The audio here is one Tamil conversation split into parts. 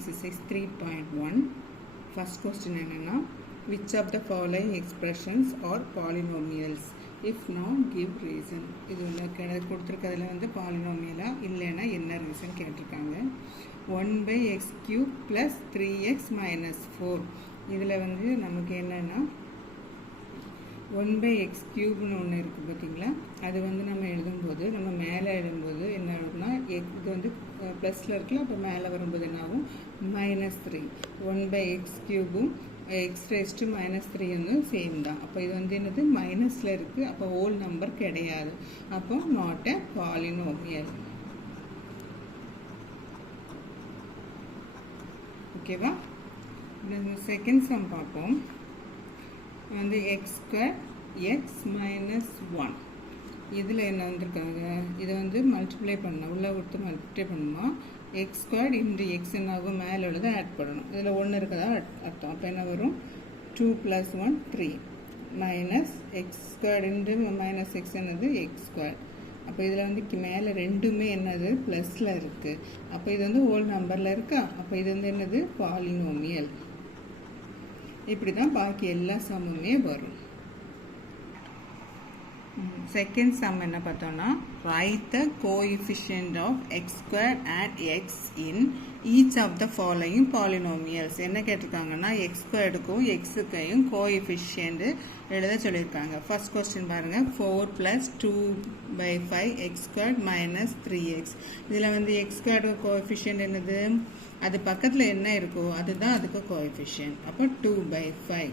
exercise 3.1 first question என்னன்னா which of the following expressions are polynomials if not give reason இது கொடுத்திருக்கிறதுல வந்து பாலினோமியலா இல்லைன்னா என்ன ரீசன் கேட்டிருக்காங்க 1/x cube plus 3x minus 4 இதில் வந்து நமக்கு என்னன்னா 1/x cube ஒன்று இருக்குது பார்த்தீங்களா அது வந்து நம்ம எழுதும்போது நம்ம மேலே எழுதும்போது என்ன ஆகுதுன்னா இது வந்து ப்ளஸில் இருக்குல்ல அப்போ மேலே வரும்போது என்ன ஆகும் -3 1/x cube x raised to -3 வந்து சேம் தான் அப்போ இது வந்து என்னது மைனஸில் இருக்குது அப்போ ஹோல் நம்பர் கிடையாது அப்போ நாட் எ பாலினோமியல் ஓகேவா செகண்ட் சம் பார்ப்போம் வந்து x² x - 1 இதில் என்ன வந்திருக்காங்க இதை வந்து மல்டிப்ளை பண்ணணும் உள்ளே கொடுத்து மல்டிப்ளை பண்ணணுமா x² இன்டு x என்னாகும் மேலே உள்ளதை ஆட் பண்ணணும் இதில் ஒன்று இருக்கதா அர்த்தம் அப்போ என்ன வரும் 2 + 1 3 minus x² into minus x என்னது x². அப்போ இதில் வந்து மேலே ரெண்டுமே என்னது ப்ளஸில் இருக்குது அப்போ இது வந்து ஹோல் நம்பரில் இருக்கா அப்போ இது வந்து என்னது பாலினோமியல் இப்படி தான் பாக்கி எல்லா சம்முமே வரும் செகண்ட் சம் என்ன பார்த்தோம்னா right the coefficient of x² and x in each of the following polynomials என்ன கேட்டிருக்காங்கன்னா x²க்கும் x-க்கையும் கோஎஃபிஷியன்ட் எழுத சொல்லியிருக்காங்க ஃபர்ஸ்ட் கொஸ்டின் பாருங்கள் 4 + 2/5 x² - 3x இதில் வந்து x² கோஎஃபிஷியன்ட் என்னது அது பக்கத்தில் என்ன இருக்கோ அதுதான் அதுக்கு கோஎஃபிஷியன்ட் அப்போ 2/5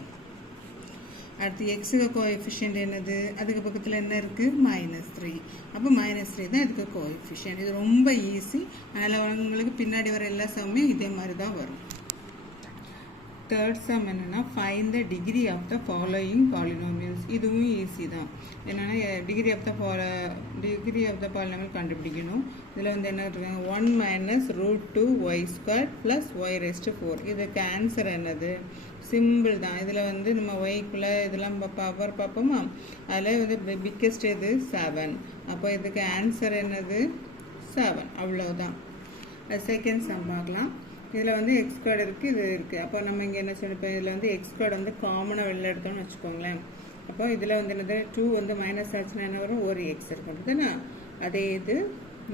அடுத்து எக்ஸுக்கு கோஎஃபிஷியன்ட் என்னது அதுக்கு பக்கத்தில் என்ன இருக்குது -3 அப்போ -3 தான் இதுக்கு கோஎஃபிஷியன்ட் இது ரொம்ப ஈஸி அதனால் உங்களுக்கு பின்னாடி வர எல்லா சம்மே இதே மாதிரி தான் வரும் தேர்ட் சம் என்னென்னா find the degree of the following polynomials இதுவும் ஈஸி தான் என்னென்னா டிகிரி ஆஃப் த பாலினோமியல் கண்டுபிடிக்கணும் இதில் வந்து என்ன இருக்காங்க 1 - √2y² + y raised to 4 இதுக்கு ஆன்சர் என்னது சிம்பிள் தான் இதில் வந்து நம்ம ஒய்க்குள்ளே இதெல்லாம் பவர் பார்ப்போமா அதில் வந்து பிக்கெஸ்ட் இது 7 அப்போ இதுக்கு ஆன்சர் என்னது 7 அவ்வளோதான் செகண்ட் சம் பார்க்கலாம் இதில் வந்து x² இருக்குது இது இருக்குது அப்போ நம்ம இங்கே என்ன சொல்லிப்போம் இதில் வந்து x² வந்து காமனாக வெளில எடுத்தோம்னு வச்சுக்கோங்களேன் அப்போ இதில் வந்து என்னது 2 வந்து மைனஸ் ஆச்சுன்னா என்ன வரும் ஒரு x இருக்கும் தானே அதே இது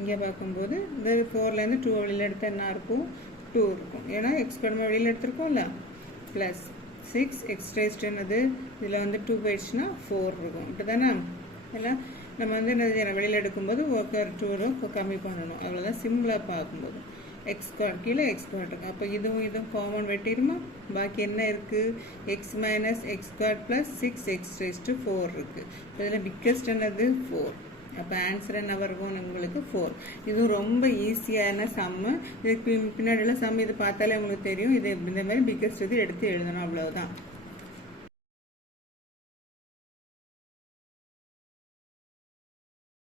இங்கே பார்க்கும்போது இந்த 4லேருந்து 2 வெளியில் எடுத்தால் என்ன இருக்கும் 2 இருக்கும் ஏன்னா x² நம்ம வெளியில் எடுத்துருக்கோம்ல ப்ளஸ் 6 x raised என்னது இதில் வந்து 2 போயிடுச்சுன்னா 4 இருக்கும் இப்படி தானே இல்லை நம்ம வந்து என்னது வெளியில் எடுக்கும்போது 2 கம்மி பண்ணணும் அவ்வளோதான் சிம்பிளாக பார்க்கும்போது x² கீழே x² இருக்கு அப்போ இதுவும் காமன் வெட்டிடுமா பாக்கி என்ன இருக்குது x - x² + 6x raised to 4 இருக்குது இப்போ இதில் பிக்கஸ்ட் என்னது 4 அப்போ ஆன்சர் என்ன வரும் உங்களுக்கு 4 இதுவும் ரொம்ப ஈஸியான சம்மு இதுக்கு பின்னாடியெல்லாம் சம் இது பார்த்தாலே உங்களுக்கு தெரியும் இது இந்த மாதிரி பிக்கஸ்ட் இது எடுத்து எழுதணும் அவ்வளவுதான்